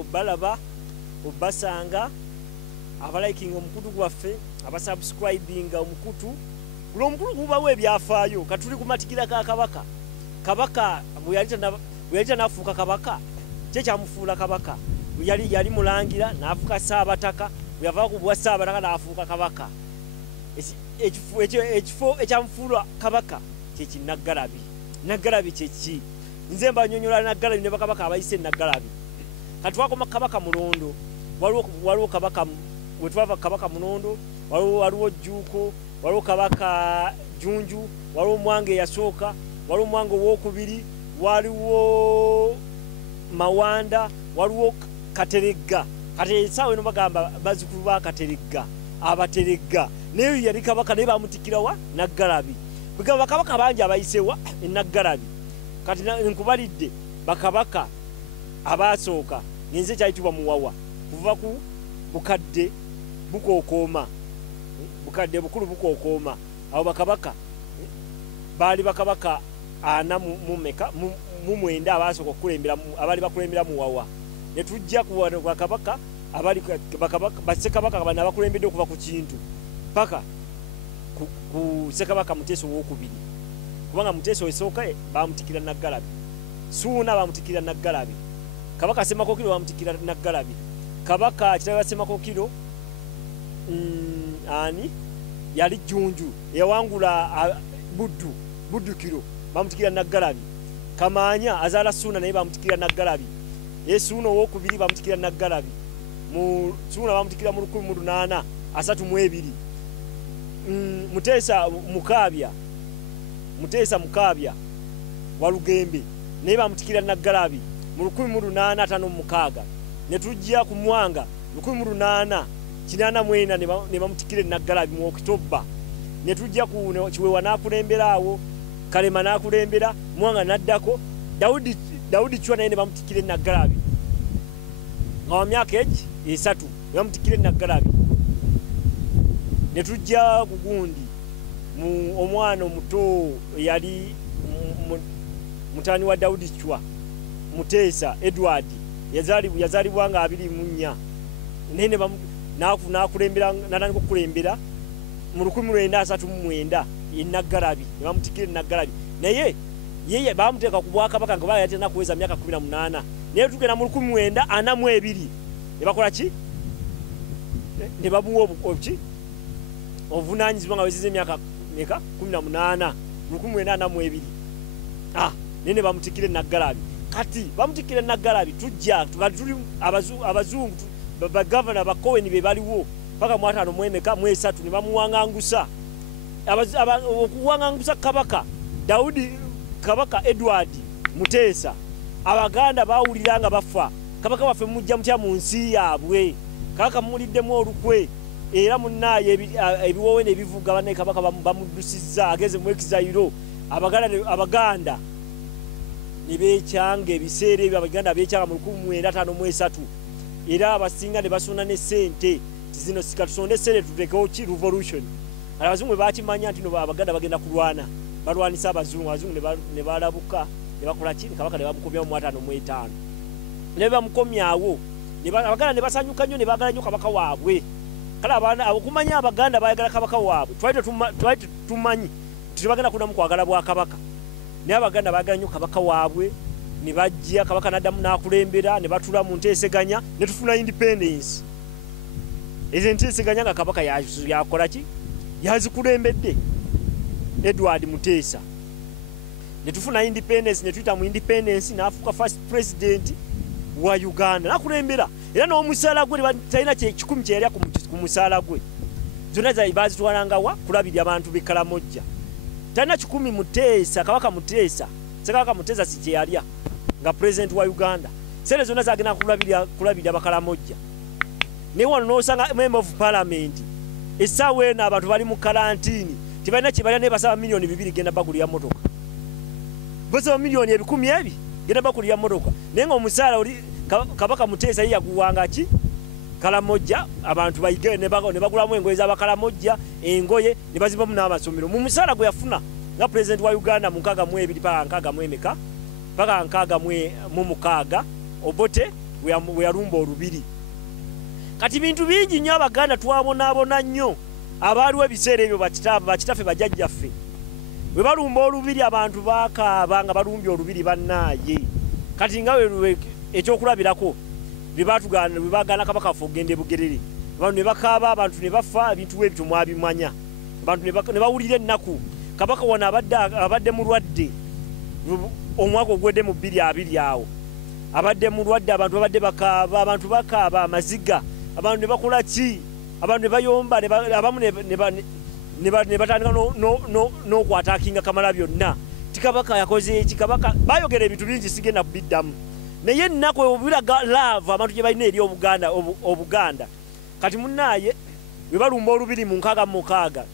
obalaba obasanga abaliking omukutu gwaffe abasubscribing omukutu gulo omukutu gubawe ebyafaayo katuli kumatikira ka kabaka bwe yali nafuuka kabaka kye kyamufuula kabaka yali mulangira n'afuuka Ssaabataka bwe yava ku bwa Ssaabataka n'afuuka kabaka ekifo ekyamufuula kabaka kyeki Naggalabi kyeki nze mbanyonyola Naggalabi ne bakabaka abayise Naggalabi katwakoma kabaka Mulondo waliwo kabaka wetwava kabaka Mulondo waliwo Jjuuko waliwo kabaka Junju waliwo Mwange yasooka waliwo Mwange owokubiri waliwo Mawanda waliwo Kateregga sawa eno bagamba bazukulu ba Kateregga abateregga nayo yali kabaka naye bamutikira wa Naggalabi kugamba bakabaka bangi abayisewa Naggalabi kati nkubalidde bakabaka abasooka ngenze kyayitibwa Muwawa kuva ku Bukadde Bukookoma Bukadde Bukulu Bukookoma abo bakabaka baali bakabaka ana mu mwenda abasooka okulembera abali bakulembera Muwawa ne tujja ku bakabaka abali bakabaka basekabaka bana bakulembedde okuva ku kintu paka ku Ssekabaka Muteesa owokubiri kubanga Muteesa esooka bamutikira Naggalabi Suuna bamutikira Naggalabi kabaka Ssemakokiro bamutikira Naggalabi kabaka Kitaawe Ssemakokiro ani yali Jjunju yawangula Buddukiro bamutikira Naggalabi Kamaanya azaala Suuna naye bamutikira Naggalabi Suuna owokubiri bamutikira Naggalabi mu Suuna bamutikira mu 1832 Muteesa Mukaabya Walugembe naye bamutikira Naggalabi mu 1856 ne tujja ku Mwanga 1884 ne bamutikira Naggalabi mu Oktoba ne tujja ku Kiweewa n'akulembera awo Kalema n'akulembera Mwanga naddako Daudi Chwa naye ne bamutikira Naggalabi nga wa myaka esatu bamutikira Naggalabi ne tujja ku gundi mu omwana omuto yali mutani wa Daudi Chwa Muteesa Edward yazalibwa nga 24 nene n'akulembera natandika okukulembera mu 1939 Naggalabi ne bamutikira Naggalabi naye yeye bamuteeka ku Bwakabaka nga baali atena kuweza myaka 18 naye tugenda mu 1942 ne bakola ki ne bamuwa obuki obuvunaanyizibwa nga wezize emyaka 18 1942 nene bamutikire Naggalabi kati bamutikire Naggalabi tujja tuli abazungu bagavana bakoweni be baliwo paka mu 1953 ne bamuwangangusa okuwangangusa kabaka Daudi kabaka Edward Muteesa abaganda bawuliranga bafa kabaka waffe mujja mutya mu nsi yaabwe kabaka muliddemu olukwe era munnaye ebiwowe nebivuga bane kabaka bamudusizza ageze mu exile abaganda nibekyanga ebiseera ebyo abaganda bekyanga mu 1953 era abasinga ne basuna ne sente zino sikatusonde sente tutekewo ki revolution abazungu bakimanya nti no abaganda bagenda kulwana balwanisa abazungu ne balabuka ne bakola ki kabaka ne bamukobya mu 1955 ne bamukomyawo abaganda ne basanyuka nnyo ne bagala nnyo kabaka waabwe kala abana abakumanya abaganda bayagala kabaka waabwe twaite tumanyi tubagenda kunamu kwagala bwa kabaka ne abaganda bayagala nnyo kabaka waabwe ne bajja kabaka naddamu n'akulembera ne batula mu nteeseganya ne tufuna independence ezo nteeseganya nga kabaka yakola ki yazikulembedde Edward Muteesa ne tufuna independence ne tuyita mu independence n'afuuka first president wa Uganda nakulembera era n'omusaala gwe talina kikumi kye yalya ku musaala gwe zonna bazitwalanga wa kulabirira abantu b'e Kalamojja talina kikumi Muteesa kabaka Muteesa Ssekabaka Muteesa si kye yalya nga president wa Uganda sente zonna zagenda kulabirira Bakalamojja ne wano n'osanga member of parliament essaawa eno abantu bali mu karantini tibalina kye balya naye basaba milioni 2 genda bagulira motoka basaba milioni 10,000 genda bagulira motoka naye nga omusaala oli kabaka Muteesa ye yaguwanga ki Kalamojja abantu bayige ne bagulamu engoye z'Abakalamojja engoye ne bazimbamu n'amasomero mu musaala gwe yafuna nga president wa Uganda mu 62 paka 64 paka 66 Obote we yalumba olubiri. Kati bintu bingi nnyo Abaganda twabonaabona nnyo abaaliwo ebiseera ebyo bakitaffe bajjajjaffe. We balumba olubiri abantu bakaaba nga balumbye olubiri bannaaye. Kati nga ekyokulabirako bwe baagaana Kabaka waffe okugenda e Bugerere. Abantu ne bakaaba, abantu ne bafa, ebintu ebyo mwabimanya. Abantu ne bawulira ennaku. Kabaka wano abadde mulwadde omwaka ogwedde mu 2020 awo. Abadde mulwadde, abantu babadde bakaaba, abantu bakaaba amaziga. Abantu ne bakola ki? Abantu ne bayomba, abamu ne batandika n'okwataakinga Kamalabyonna. Kabaka yakoze eki? Kabaka bayogera ebintu bingi sigenda kubiddamu. Naye ennaku obiraga lava abantu gye balina eri Obuganda. Kati munnaaye bwe balumba olubiri mu 66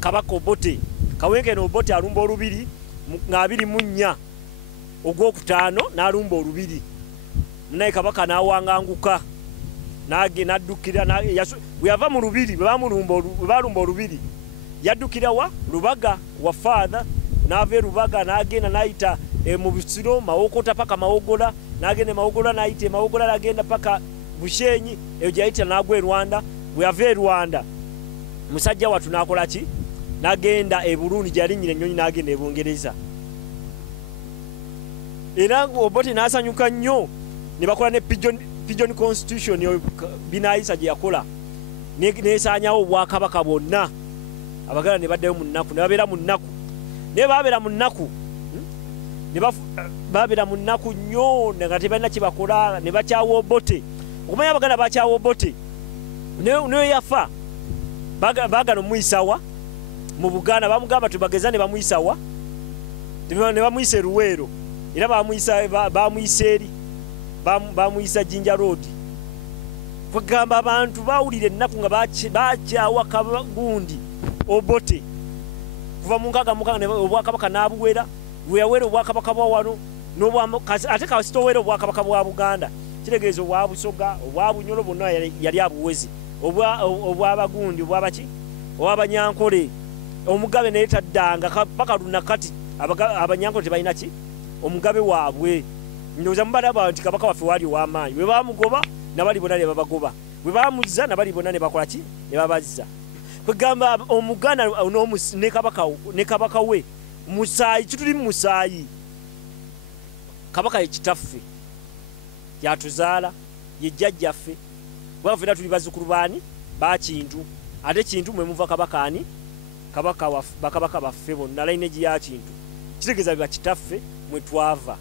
Kabaka Obote, Kawenkene Obote alumba olubiri nga 24 ogwokutaano n'alumba olubiri. Munnaye Kabaka n'awanganguka n'addukira bwe yava mu lubiri bwe balumba olubiri yaddukira wa Lubaga wa father n'ava Lubaga n'agenda n'ayita mu Busiro Mawokota paka Mawogola, n'agenda Mawogola n'ayita Mawogola n'agenda paka Bushenyi, eyo gyayita n'agwa e Rwanda. Bwe yava e Rwanda musajja watu n'akola ki? N'agenda e Burundi gy'alinnyira ennyonyi n'agenda e Bungereza. Era Obote n'asanyuka nnyo ne bakola ne Pigeon Constitution Binaisa gye yakola n'esaanyawo Obwakabaka bwonna. Abaganda ne baddayo mu nnaku, ne babeera mu nnaku. Naye babeera mu nnaku babeera mu nnaku nnyo nga tebalina kye bakola, ne bakyawa Obote. Okumanya Abaganda bakyawa Obote ne yafa baagala omuyisawa mu Buganda. Bamugamba tubageza ne bamuyisawa, ne bamuyisa Luweero. Era bamuyisa eri bamuyisa Jinja Road. Kugamba abantu bawulira ennaku nga bakyawa Kagundi Obote kuva mu 66 Obwakabaka n'abuwera. Lwe yawera Obwakabaka bwa wano ate kasitowera Obwakabaka bwa Buganda, kitegeeza obwa Busoga, obwa Bunyolo bonna yali abuwezi, obw'Abagundi, obw'abaki, obw'Abanyankole. Omugabe naye taddanga paka lunakati Abanyankole tebalina ki? Omugabe waabwe. Ndowooza mubalaba nti Kabaka waffe waali ow'amaanyi. Bwe bamugoba nabali bonna ne babagoba, bwe bamuzza nabali bonna ne bakola ki? Ne babazza. Kwegamba Omuganda ne Kabaka we musaayi, kituli musaayi. Kabaka ye kitaffe, yatuzaala, ye jjajjaffe. Bwaffe tuli bazzukulu baani? Ba Kintu. Ate Kintu mwe muva Kabaka ani? Bakabaka baffe bonna lineage ya Kintu. Kitegeeza biba kitaffe mwe twava.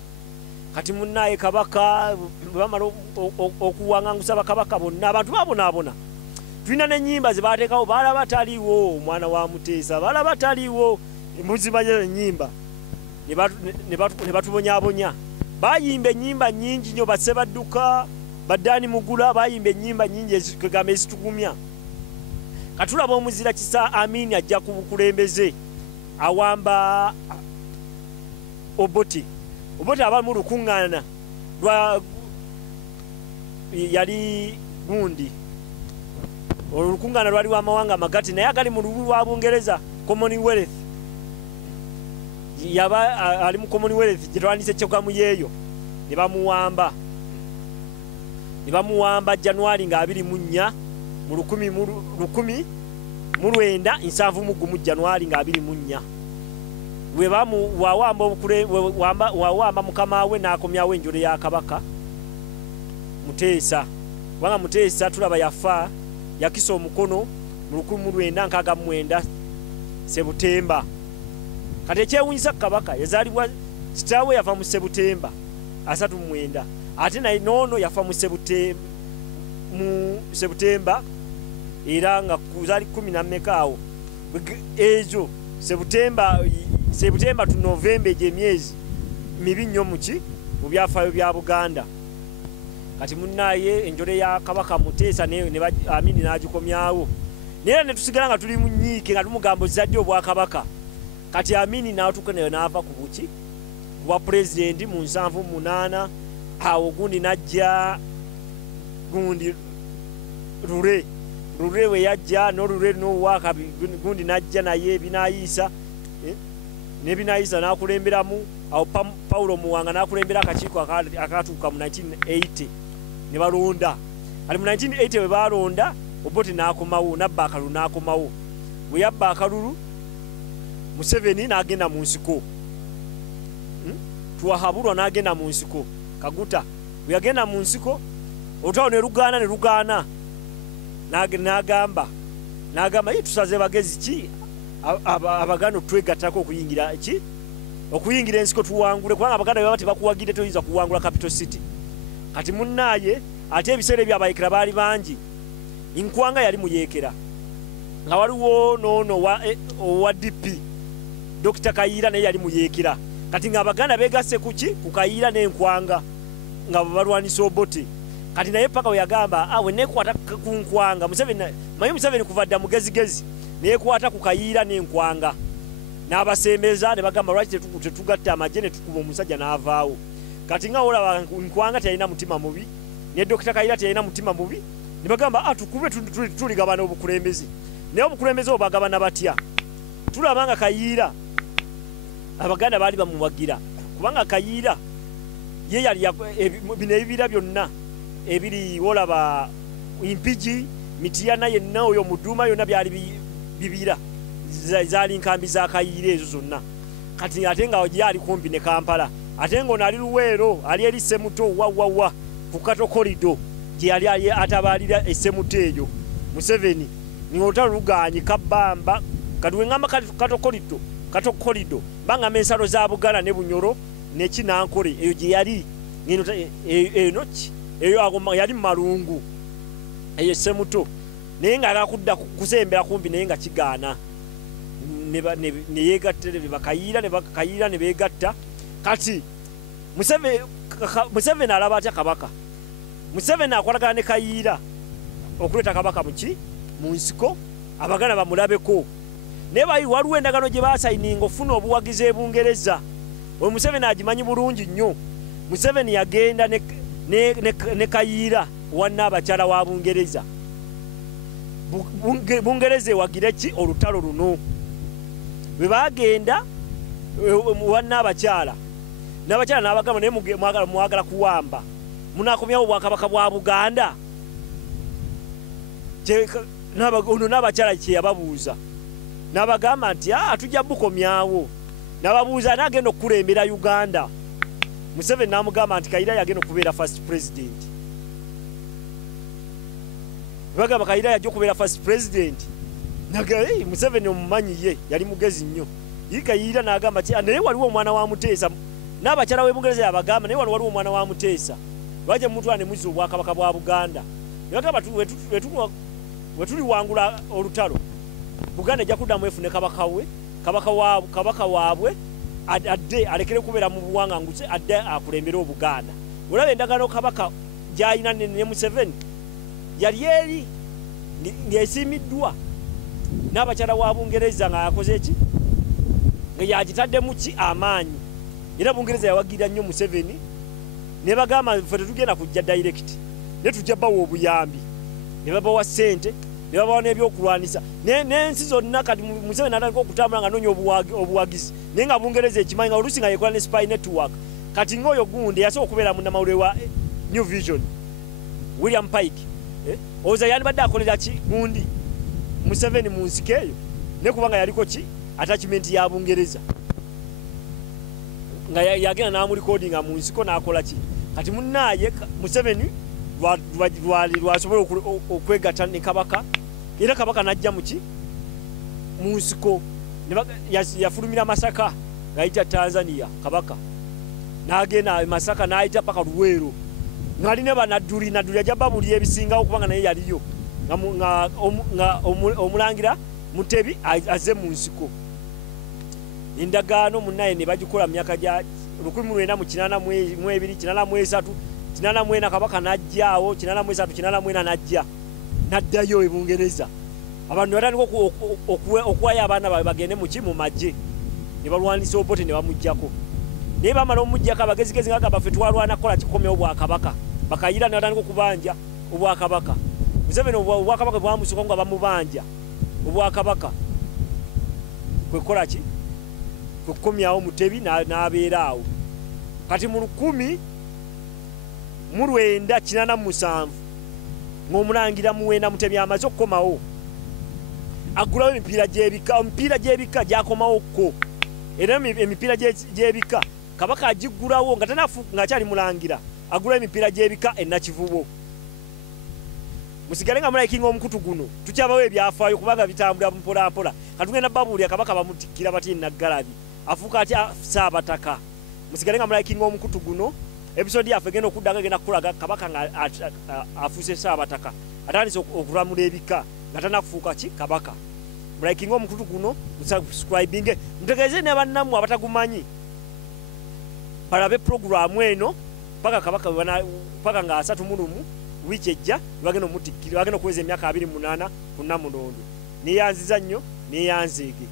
Kati munnaaye Kabaka bamala okuwangangusa bakabaka bonna, abantu babonaabona. Tulina n'ennyimba ze baateekawo, balaba taliiwo omwana wa Muteesa, balaba taliiwo muzimanya ennyimba ne batubonyaabonya. Bayimba ennyimba nnyingi nnyo, Bassebadduka, Baddaani Mugula bayimba ennyimba nnyingi ezikugamba ezitugumya. Katulaba omuzira Kisa Amini ajja ku bukulembeze awamba Obote. Obote aba mu lukuŋŋaana yali gundi. Olukuŋŋaana lwali w'amawanga amagati naye agali mu lubu lwa Bungereza, Commonwealth. Yaba ali mu Commonwealth gye twandise ekyogamu yeeyo. Ne bamuwamba Januari nga 24 mu 1971 Januari nga 24. We wawamba mukama we n'akomyawo enjole ya Kabaka Muteesa. Kubanga Muteesa tulaba yafa, yakisa omukono mu 1969 Sebutemba. Kati ekyewunyisa Kabaka yazaalibwa kitaawe yafa mu Sebutemba 39, ate naye noono yafa mu Sebutemba era nga kuzaali 10 awo. Ezo Sebutemba tu Novemba egy'emyezi mibi nnyo mu byafaayo bya Buganda. Kati munnaaye enjole ya Kabaka Muteesa Amini n'agikomyawo. Naye ne tusigala nga tuli mu nnyiike nga tumugamba ozadde Obwakabaka. Kati Amini n'atuuka nayo n'ava ku buki bwa pulezidenti mu 78. Awo gundi n'ajja gundi Lure we yajja n'Olure n'Owaka gundi n'ajja naye Binaayisa ne Binaayisa n'akulemberamu. Awo Paulo Muwanga n'akulembera akakiiko akatuuka mu 1980. ne balonda ali mu 1980 we balonda Obote n'akomawo nabba akalulu n'akomawo bwe yabba akalulu Museveni n'agenda mu nsiko Twahabulwa n'agenda mu nsiko Kaguta bwe yagenda mu nsiko olutalo ne lugaana n'agamba tusaze bagezi ki abagano twegattako okuyingira ensiko tuwangule kubanga abaganda baba tebakuwagidde toyinza kuwangula capital city kati munnaaye ate ebiseera ebyabayekera baali bangi Nkwanga yali muyekera nga waliwo noono owa DP Dr. Kayiira naye yali muyekera kati nga abaganda begasse ku Kayiira n'Enkwanga nga balwanisa Obote kati naye paka we yagamba we nekwata ku Nkwanga Museveni kuva dda mugezigezi nekwata ku Kayiira n'Enkwanga n'abasembeza ne bagamba lwaki tetugatta amagye ne tukuba omusajja n'avaawo kati nga olaba Nkwanga teyalina mutima mubi ne Dr. Kayiira teyalina mutima mubi ne bagamba tukube tuligabana obukulembezi naye obukulembezi obagabana batya tulabanga Kayiira abaganda baali bamuwagira kubanga Kayiira ye yali bino ebibira byonna ebiri olaba Impigi Mityana yenna oyo Muduma yonna byali bibira zaali nkambi za Kayiira ezo zonna kati ate nga yali kumpi ne Kampala ate ngo nali Luweero ali eri Semuto wawawa ku Kato Corridor gye yali atabalira Semuto eyo Museveni ng'olutalo lugaanyi Kabamba kati wengamba Kato Corridor banga ensalo za Buganda ne Bunyoro ne Kinankole eyo gye yali eyo yali Malungu eyo Semuto naye nga akudda kusembera kumpi naye nga kigaana ne yegattele Kayiira ne beegatta kati Museveni alaba atya kabaka Museveni akolagana ne Kayiira okuleeta kabaka mu nsiko abaganda bamulabeko naye bayi waliwo endagano gye baasayininga ofuna obuwagizi e Bungereza oyo Museveni agimanyi bulungi nnyo Museveni yagenda ne Kayiira wanna abakyala wa Bungereza Bungereza ewagira ki olutalo luno bwe bagenda wanna abakyala n'abakyala n'abagamba naye mwagala kuwamba munakomyawo obwakabaka bwa Buganda ono n'abakyala kye yababuuza n'abagamba nti tujja bukomyawo n'ababuuza n'agenda okukulembera Uganda Museveni n'amugamba nti Kayiira yagenda okubeera first president bagamba Kayiira yajja okubeera first president Museveni omumanyi ye yali mugezi nnyo Kayiira n'agamba naye waliwo omwana wa Muteesa n'abakyala w'e Bungereza yabagamba naye waliwo omwana wa Muteesa lwajja mutwala ne muzza obwakabaka bwa Buganda ne bagamba we tuliwangula olutalo Buganda ejja kuddamu efune kabaka waabwe adde alekere kubeera mu buwanga nguse adde akulembera Obuganda olaba endagano kabaka gy'alina ne Museveni yali eri ng'esiimiddwa n'abakyala wa Bungereza nga yakoze ki nga yagitaddemu ki amaanyi era Bungereza yawagira nnyo Museveni ne bagamba ffe tetugenda kujja direct ne tujja bawa obuyambi ne babawa ssente ne babawa n'ebyokulwanisa n'ensi zonna kati Museveni atandika okutambula nga noonya obuwagizi naye nga Bungereza ekimanyi nga oluusi nga yekola ne spy network kati ng'oyo gundi yasobola okubeera munnamawulire wa New Vision William Pike oza yandibadde akolera ki gundi Museveni mu nsiko eyo ne kubanga yaliko ki attachment ya Bungereza nga yagenda n'amulikodinga mu nsiko n'akola ki kati munnaaye Museveni lwasobola okwegatta ne kabaka era kabaka n'ajja muki mu nsiko yafulumira Masaka ng'ayita Tanzania kabaka n'agenda Masaka n'ayita paka Luweero ng'ali ne banadduli ajja babuli ebisingawo kubanga naye yaliyo nga omulangira Mutebi aze mu nsiko endagaano munnaye ne bagikola mu myaka gya 1982 83 84 kabaka n'ajjaawo 83 84 n'ajja n'addayo e Bungereza abantu batandika okuwaya abaana baabwe bagende mu magye ne balwanisa Obote ne bamuggyako naye bamala omuggyako abagezigezi nga bagamba ffe twalwana kukola kikomya obwakabaka Bakayiira ne batandika okubanja obwakabaka Museveni obwakabaka bwamusuka nga bamubanja obwakabaka kwe kukola ki kwe kukomyawo Mutebi n'abeera awo kati mu mu 1987 ng'omulangira Muwenda Mutebi amaze okukomawo agulawo emipiira gy'ebika gyakomawo ko era emipiira gy'ebika Kabaka agigulawo nga tanafu ng'akyali mulangira agulawo emipiira gy'ebika ennakivubo musigale nga mulayikinga omukutu guno tukyabawo ebyafaayo kubanga bitambula mpolampola katugenda babuulira Kabaka bamutikkira batya Naggalabi afuuka atya Ssaabataka musigale nga mulayikinga omukutu guno episode yaffe egenda okuddako egenda kukulaga Kabaka nga afuuse Ssaabataka atandise okulamula ebika nga tanakufuuka ki Kabaka mulayikinga omukutu guno musubscribinge mutegeeze ne bannammwe abatagumanyi balabe programu eno paka Kabaka paka nga 31 wiiki ejja bagenda omutikkira bagenda okuweza emyaka 28 ku Namulondo neyanziza nnyo neyanzeege